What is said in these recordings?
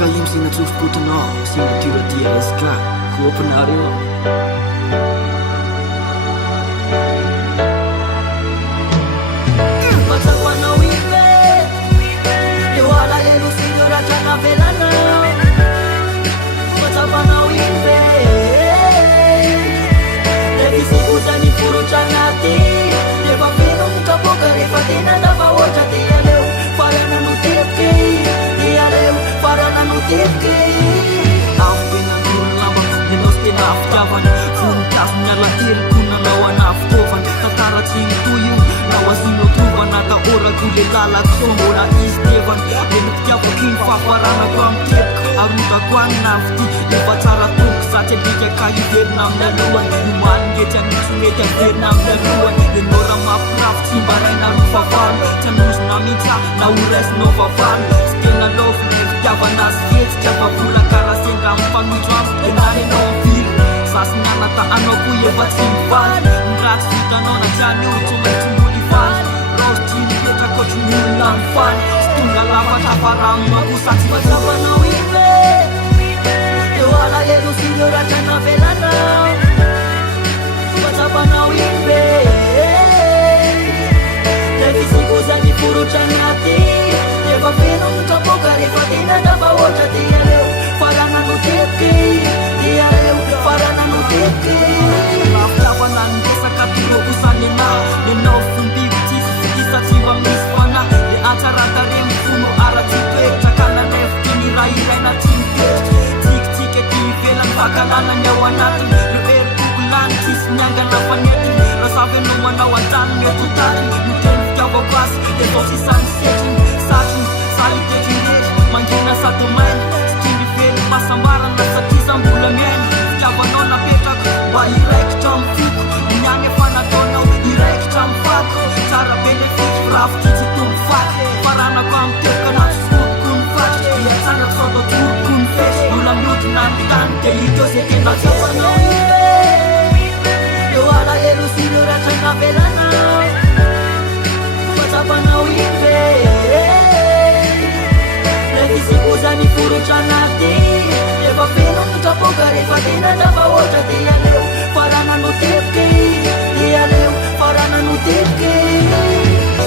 Kalim sina tsufputano sina tiratia reska kuopenario. Funtahnya lahir kuna lawan aftovan tatara cintuyu nawasino tuvan nata ora kule lalak somora istevan denuk tiapo kinfa farana kwam tip aruta kwan nafti ipacara tuk sace dike kayu Vietnam dan luan human gecang sumeta Vietnam dan luan denora mapraf simbarai na rufa fan canus namita na ures nova van stena love live javanas hits java pula karasin rampang mitram denare no feel sasnya nata ano kuye bat simpan Mrak sita nona janyu cuma cembudi fan Rose team kita ko cumulang fan Setunggal lama taparang maku saksi Macapa na wimbe Dewala yeru sinyo raja na velana Macapa na wimbe Levi siku zani furu chanati Eva vino mutapoka rifatina Daba wocha tia leo Farana no tepki Tia leo Farana no tepki Laftawanan desa katuro usanina Deno fumbi utis Isa tiwa miswana Di acara tarim funo ara tipe Cakana nefti ni rai na tinte Tik tike kivelan Bakalan nyawa natin Reer pukulan Kis nyaga na panetin Rasave no manawatan Yotutan Muten jawa bas Detosi sunsetin Sakin Salitetin Manggina satu main Skindi veli Masambaran Nasa kisang bulangen Jawa nona petak Ba irek campuk Nyange fana dono Irek campak Cara benefit Raf kiti tumfak Parana kwamtek Kana sukut kun fak Ia sangat soto tur kun fes Ulam yut nanti tante Ito seken Macapa na wimbe Doala yeru sinu raja na velana Macapa na wimbe Levi siku zani furu chanati Eva vino mutapoka rifatina Daba wocha tia leo Farana no tepki Tia leo Farana no tepki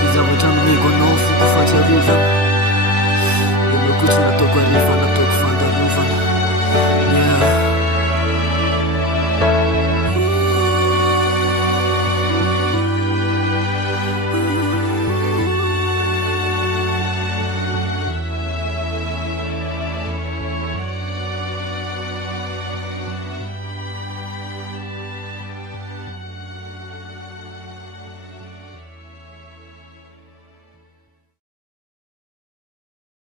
Tiza wajam nigo no fuku fatia ruva Ilo kuchina toko rifana